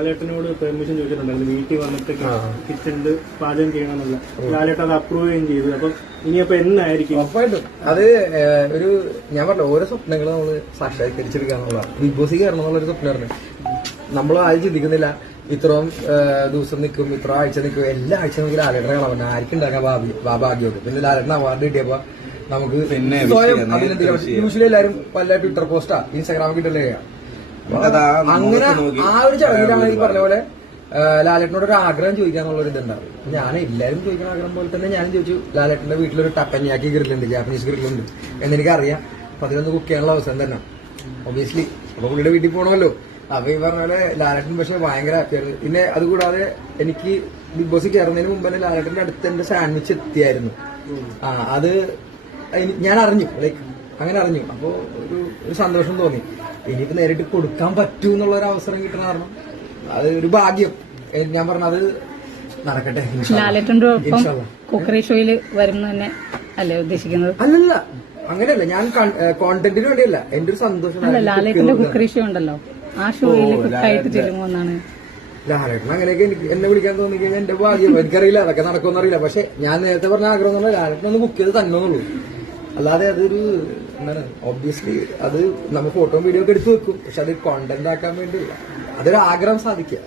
ലാലേട്ടനോട് permission ചോദിച്ചിട്ടുണ്ടായിരുന്നു വീട്ടിൽ വന്നിട്ട് കിച്ചണിൽ പാചകം ചെയ്യണമെന്നുള്ള. ലാലേട്ടൻ അത് അപ്രൂവ് ചെയ്യുകയും ചെയ്തു. അപ്പം ഇനിയപ്പോ എന്നായിരിക്കും? ഉറപ്പായിട്ടും അത് ഒരു ഞാൻ പറഞ്ഞ ഓരോ സ്വപ്നങ്ങൾ നമ്മള് സാക്ഷാത്കരിച്ചെടുക്കാന്നുള്ള ബിഗ് ബോസിൽ കയറണം എന്നുള്ളൊരു സ്വപ്നമായിരുന്നു. നമ്മൾ ആരും ചിന്തിക്കുന്നില്ല ഇത്രയും ദിവസം നിൽക്കും, ഇത്ര ആഴ്ച നിൽക്കും, എല്ലാ ആഴ്ച നമുക്ക് ലാലേട്ടനെ കാണാൻ പറ്റും. ആർക്കും ഉണ്ടാക്കാൻ ഭാഗ്യമൊക്കെ. പിന്നെ ലാലേട്ടൻ അവാർഡ് കിട്ടിയപ്പോ നമുക്ക് സ്വയം അഭിനന്ദിക്കാൻ. യൂഷ്വലി എല്ലാവരും പല ട്വിറ്റർ പോസ്റ്റാ ഇൻസ്റ്റാഗ്രാമിൽ കിട്ടല്ലേ. അങ്ങനെ ആ ഒരു ചടങ്ങിലാണ് ഈ പറഞ്ഞ പോലെ ലാലേട്ടനോട് ഒരു ആഗ്രഹം ചോദിക്കാന്നുള്ള ഒരു ഇതുണ്ടാവും. ഞാൻ എല്ലാവരും ചോദിക്കുന്ന ആഗ്രഹം പോലെ തന്നെ ഞാനും ചോദിച്ചു. ലാലേട്ടന്റെ വീട്ടിലൊരു ടപ്പഞ്ഞാക്കി ഗ്രില്ലുണ്ട്, ജാപ്പനീസ് ഗ്രില്ലുണ്ട് എന്നെനിക്കറിയാം. അപ്പൊ അതിലൊന്ന് കുക്ക് ചെയ്യാനുള്ള അവസരം തന്നെ ഒബിയസ്ലി. അപ്പൊ പുള്ളിയുടെ വീട്ടിൽ പോകണമല്ലോ. അപ്പൊ ഈ പറഞ്ഞ പോലെ ലാലേട്ടൻ പക്ഷെ ഭയങ്കര ഹാപ്പിയായിരുന്നു. പിന്നെ അതുകൂടാതെ എനിക്ക് ബിഗ് ബോസിൽ കയറുന്നതിന് മുമ്പ് തന്നെ ലാലേട്ടന്റെ അടുത്ത് എന്റെ സാൻഡ്വിച്ച് എത്തിയായിരുന്നു. അത് ഞാൻ അറിഞ്ഞു, ലൈക്ക് അങ്ങനെ അറിഞ്ഞു. അപ്പോ ഒരു സന്തോഷം തോന്നി. ഇനിയിപ്പോ നേരിട്ട് കൊടുക്കാൻ പറ്റൂ എന്നുള്ള ഒരു അവസരം കിട്ടണ കാരണം അത് ഒരു ഭാഗ്യം. ഞാൻ പറഞ്ഞത് നടക്കട്ടെ. ലാലേട്ടന്റെ ഒപ്പം കുക്കറി ഷോയിൽ വരുന്ന തന്നെ അല്ലേ ഉദ്ദേശിക്കുന്നത്? അല്ലല്ല, അങ്ങനെയല്ല. ഞാൻ കോണ്ടന്റിന് വേണ്ടിയല്ല, എന്റെ ഒരു സന്തോഷം. അല്ല, ലാലേട്ടന്റെ കുക്കറി ഷോ ഉണ്ടല്ലോ, ആ ഷോയിൽ കുക്കായിട്ട് ചെല്ലുമോ എന്നാണ്. ലാലേട്ടൻ അങ്ങനെയൊക്കെ എന്നെ വിളിക്കാൻ തോന്നി കഴിഞ്ഞാൽ എന്റെ ഭാഗ്യം. എനിക്കറിയില്ല അതൊക്കെ നടക്കുമെന്നറിയില്ല. പക്ഷെ ഞാൻ നേരത്തെ പറഞ്ഞ ആഗ്രഹം എന്നുള്ള ലാലേട്ടൻ ഒന്ന് ബുക്ക് ചെയ്ത് തന്നോന്നുള്ളൂ. അല്ലാതെ അതൊരു എന്താണ്, ഒബ്വിയസ്ലി അത് നമ്മൾ ഫോട്ടോ വീഡിയോ ഒക്കെ എടുത്ത് വെക്കും. പക്ഷെ അത് കോണ്ടന്റ് ആക്കാൻ വേണ്ടിയില്ല. അതൊരു ആഗ്രഹം സാധിക്കുക.